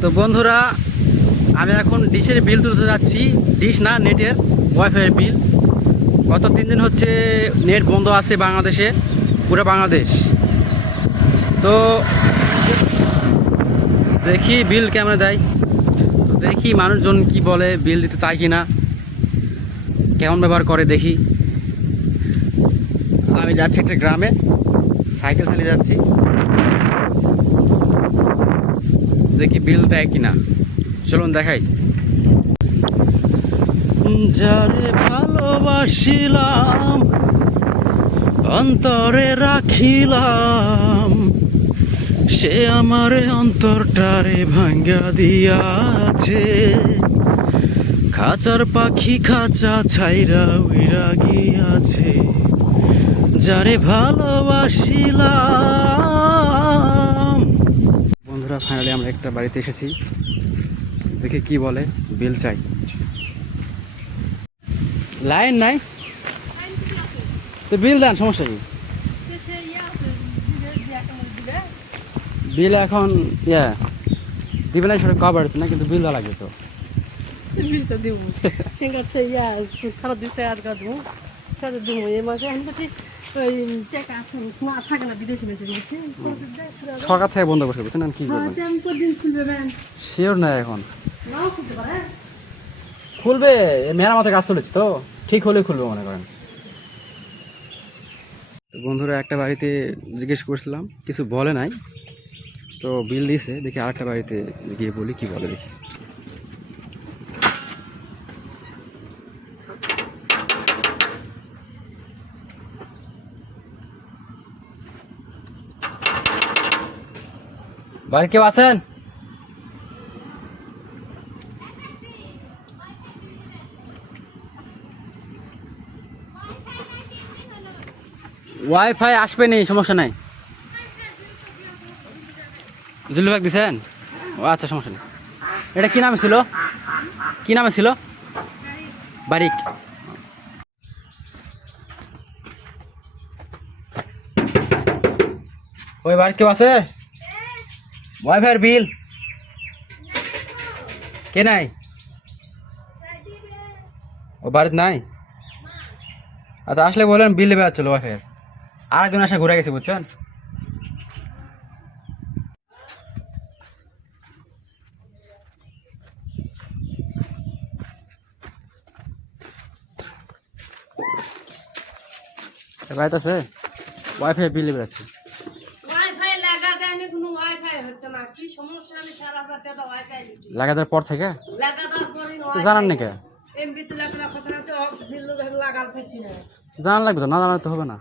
তো বন্ধুরা, আমি এখন ডিশের বিল তুলতে যাচ্ছি। ডিশ না, নেটের ওয়াইফাইয়ের বিল। গত 3 দিন হচ্ছে নেট বন্ধ আছে বাংলাদেশে, পুরো বাংলাদেশ। তো দেখি বিল কেমন দেয়। তো দেখি মানুষজন কি বলে, বিল দিতে চায় কি না, কেমন ব্যবহার করে দেখি। আমি যাচ্ছি একটা গ্রামে, সাইকেল চালিয়ে যাচ্ছি, দেখি বিল দেয় কিনা। চলুন দেখাই। যারে ভালোবাসিলাম অন্তরে রাখিলাম, সে আমারে অন্তরটারে ভাঙ্গা দিয়াছে। খাঁচার পাখি খাঁচা ছাইরা উইরা গিয়াছে, যারে ভালোবাসিলাম। বন্ধুরা, ফাইনালি আমরা একটা বাড়িতে এসেছি, দেখি কি বলে। বিল চাই। লাইন নাই তো বিল দেন, সমস্যা কি? বিল এখন দিবে না, সেটা কভার আছে না, কিন্তু বিল দেওয়া লাগবে তো। সরকার থেকে বন্ধ করছে, বুঝছেন কি করবেন? শিওর না এখন খুলবে, মেরামতের কাজ চলেছে তো, ঠিক হলে খুলবে মনে করেন। তো বন্ধুরা, একটা বাড়িতে জিজ্ঞেস করছিলাম, কিছু বলে নাই, তো বিল দিয়েছে। দেখি আরেকটা বাড়িতে গিয়ে বলি কি বলে দেখি। বাড়ি কেউ আছেন? ওয়াইফাই আসবে নি, সমস্যা নাই। জুলুবাগ দিছেন? ও আচ্ছা, সমস্যা নেই। এটা কি নামে ছিল? কি নামে ছিল? বারিক। ওই বাড়ি কেউ আছে? ওয়াইফাইয়ের বিল কে নাই? ও বাড়িতে নাই? আচ্ছা, আসলে বলেন বিল দেবে। চলো ওয়াইফাইয়ের আর একজন আসে, ঘুরে গেছে, বুঝছেন? বাড়িতে আছে, ওয়াইফাই বিল দেবে আছে। লাগাতার পর থেকে তো জানান নাকি? জানান লাগবে তো, না জানাতে হবে না।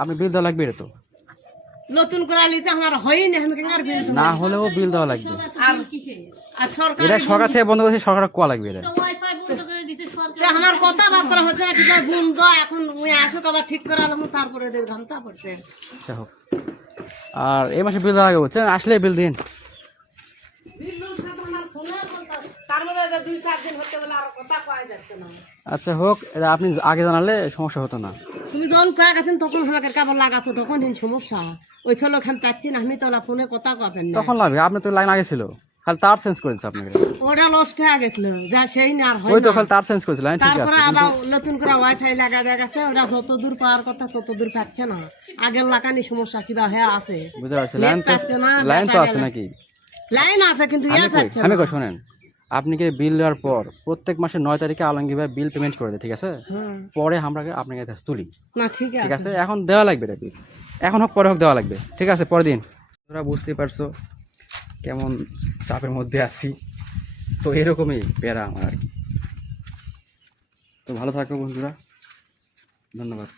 আপনি বিল দেওয়া লাগবে, এটা তো নতুন করে আলিতে আমার হয়নি, আমি কেনার বিল না হলেও বিল দেওয়া লাগবে। আর সরকার এটা সরকার থেকে বন্ধ করেছে, সরকার কোয়া লাগবে এটা। আমার কথা বার্তা হচ্ছে না, কিন্তু বন্ধ এখন আসো তো আবার ঠিক করে আলো, তারপরে ঘামচা পড়ছে। আচ্ছা হোক। আর এই মাসে বিল দেওয়া লাগবে, বুঝছেন? আসলে বিল দিন। আচ্ছা হোক, এটা আপনি আগে জানালে সমস্যা হতো না। তুমি যখন কয়েক আছেন তখন আমাকে কেবল লাগাচ্ছ, তখন সমস্যা। ওই ছেলে খান পাচ্ছি না, আমি তো ফোনে কথা কবেন না। তখন লাগবে, আপনি তো লাইন আগে ছিল, খালি তার চেঞ্জ করেছে আপনাকে। ওটা লস্ট হয়ে গেছিল, যা সেই না আর হয় ওই তো না। খালি তার চেঞ্জ করেছে, লাইন ঠিক আছে। তারপরে আবার নতুন করে ওয়াইফাই লাগা দেখা গেছে, ওটা যত দূর পাওয়ার কথা তত দূর পাচ্ছে না। আগের লাগানি সমস্যা কিবা হ্যাঁ আছে, বুঝতে পারছি। লাইন তো আছে নাকি? লাইন আছে কিন্তু ইয়া পাচ্ছে না। আমি কই শোনেন, আপনি কি বিল দেওয়ার পর প্রত্যেক মাসের 9 তারিখে আলমগীর ভাই বিল পেমেন্ট করে দেয়, ঠিক আছে? পরে আমরা আপনাকে কাছে তুলি, না ঠিক আছে? এখন দেওয়া লাগবে এটা বিল, এখন হোক পরে হোক দেওয়া লাগবে, ঠিক আছে? পরের দিন। তোমরা বুঝতেই পারছো কেমন চাপের মধ্যে আছি, তো এরকমই প্যারা আমার আর কি। তো ভালো থাকো বন্ধুরা, ধন্যবাদ।